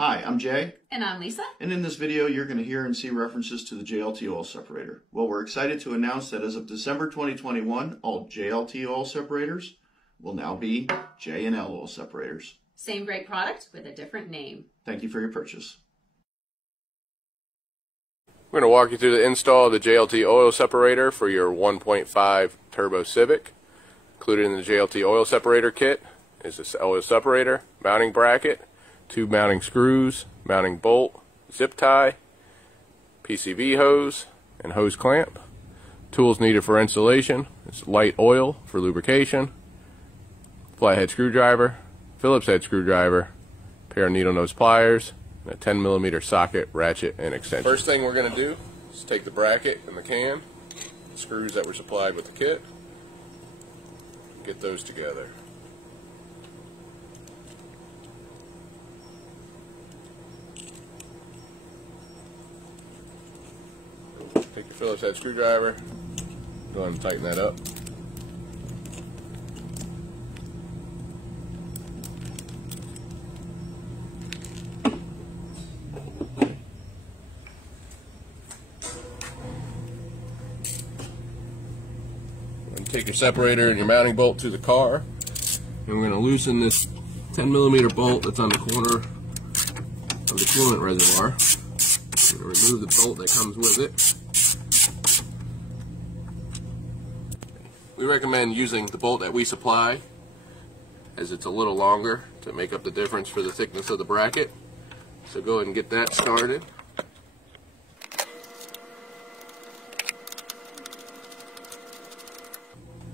Hi, I'm Jay. And I'm Lisa. And in this video, you're going to hear and see references to the JLT oil separator. Well, we're excited to announce that as of December 2021, all JLT oil separators will now be J&L oil separators. Same great product with a different name. Thank you for your purchase. We're going to walk you through the install of the JLT oil separator for your 1.5 turbo Civic. Included in the JLT oil separator kit is this oil separator, mounting bracket, 2 mounting screws, mounting bolt, zip tie, PCV hose, and hose clamp. Tools needed for installation is light oil for lubrication, flathead screwdriver, Phillips head screwdriver, pair of needle nose pliers, and a 10mm socket, ratchet, and extension. First thing we're going to do is take the bracket and the can, the screws that were supplied with the kit, get those together. Take your Phillips head screwdriver, go ahead and tighten that up. And take your separator and your mounting bolt to the car, and we're going to loosen this 10mm bolt that's on the corner of the coolant reservoir. We're going to remove the bolt that comes with it. We recommend using the bolt that we supply, as it's a little longer to make up the difference for the thickness of the bracket. So go ahead and get that started.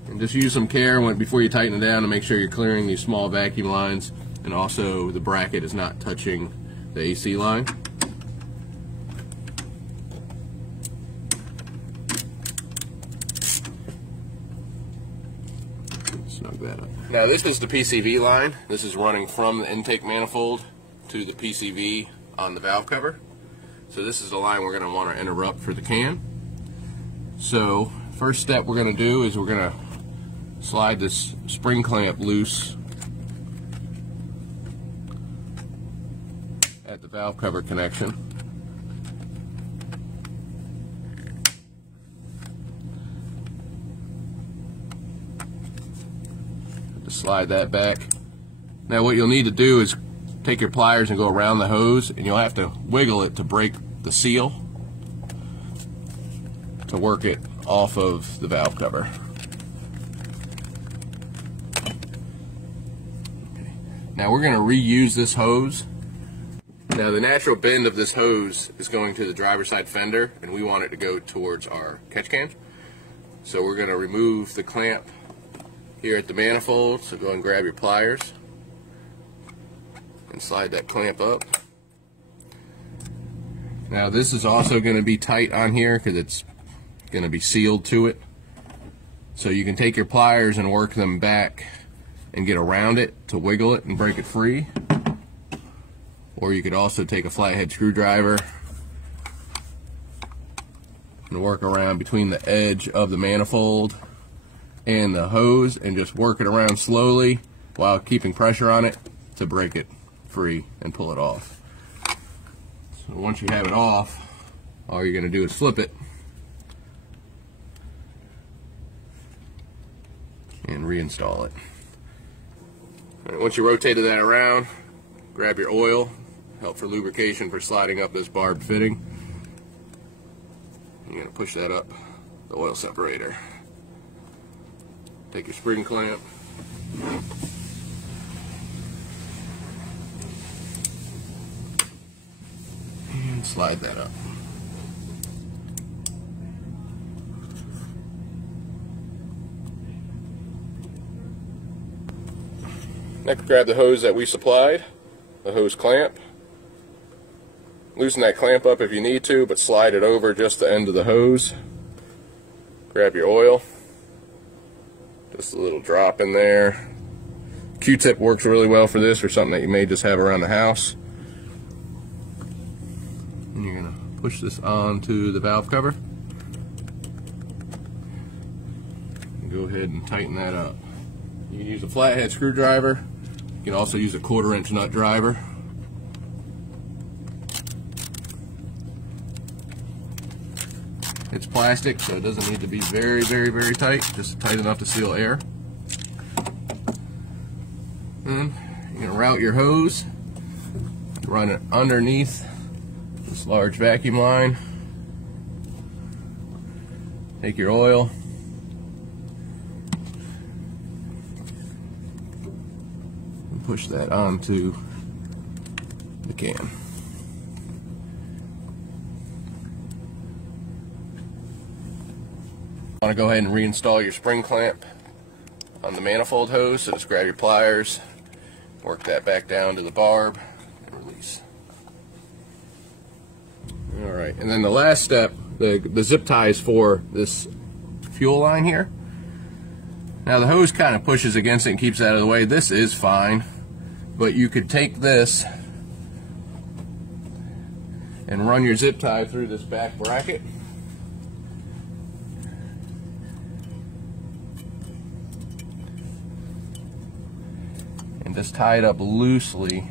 And just use some care before you tighten it down to make sure you're clearing these small vacuum lines, and also the bracket is not touching the AC line. Snug that up. Now this is the PCV line. This is running from the intake manifold to the PCV on the valve cover. So this is the line we're going to want to interrupt for the can. So first step we're going to do is we're going to slide this spring clamp loose at the valve cover connection. Slide that back. Now what you'll need to do is take your pliers and go around the hose, and you'll have to wiggle it to break the seal to work it off of the valve cover. Okay. Now we're going to reuse this hose. Now the natural bend of this hose is going to the driver's side fender, and we want it to go towards our catch can. So we're going to remove the clamp here at the manifold, so go ahead and grab your pliers and slide that clamp up. Now this is also going to be tight on here because it's going to be sealed to it. So you can take your pliers and work them back and get around it to wiggle it and break it free. Or you could also take a flathead screwdriver and work around between the edge of the manifold and the hose and just work it around slowly while keeping pressure on it to break it free and pull it off. So once you have it off, all you're going to do is flip it and reinstall it. All right, once you rotated that around, grab your oil, help for lubrication for sliding up this barbed fitting. You're going to push that up the oil separator. Take your spring clamp, and slide that up. Next, grab the hose that we supplied, the hose clamp. Loosen that clamp up if you need to, but slide it over just the end of the hose. Grab your oil. Just a little drop in there. Q-tip works really well for this, or something that you may just have around the house. And you're going to push this onto the valve cover. And go ahead and tighten that up. You can use a flathead screwdriver. You can also use a 1/4 inch nut driver. It's plastic, so it doesn't need to be very, very, very tight, just tight enough to seal air. And you're going to route your hose, run it underneath this large vacuum line. Take your oil, and push that onto the can. Want to go ahead and reinstall your spring clamp on the manifold hose, so just grab your pliers, work that back down to the barb, and release. Alright, and then the last step, the zip ties for this fuel line here. Now the hose kind of pushes against it and keeps it out of the way. This is fine, but you could take this and run your zip tie through this back bracket. And just tie it up loosely.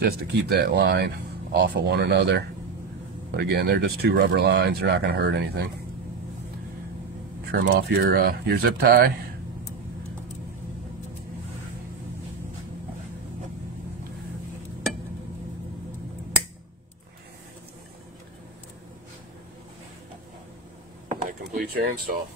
Just to keep that line off of one another. But again, they're just two rubber lines, they're not going to hurt anything. Trim off your zip tie. That completes your install.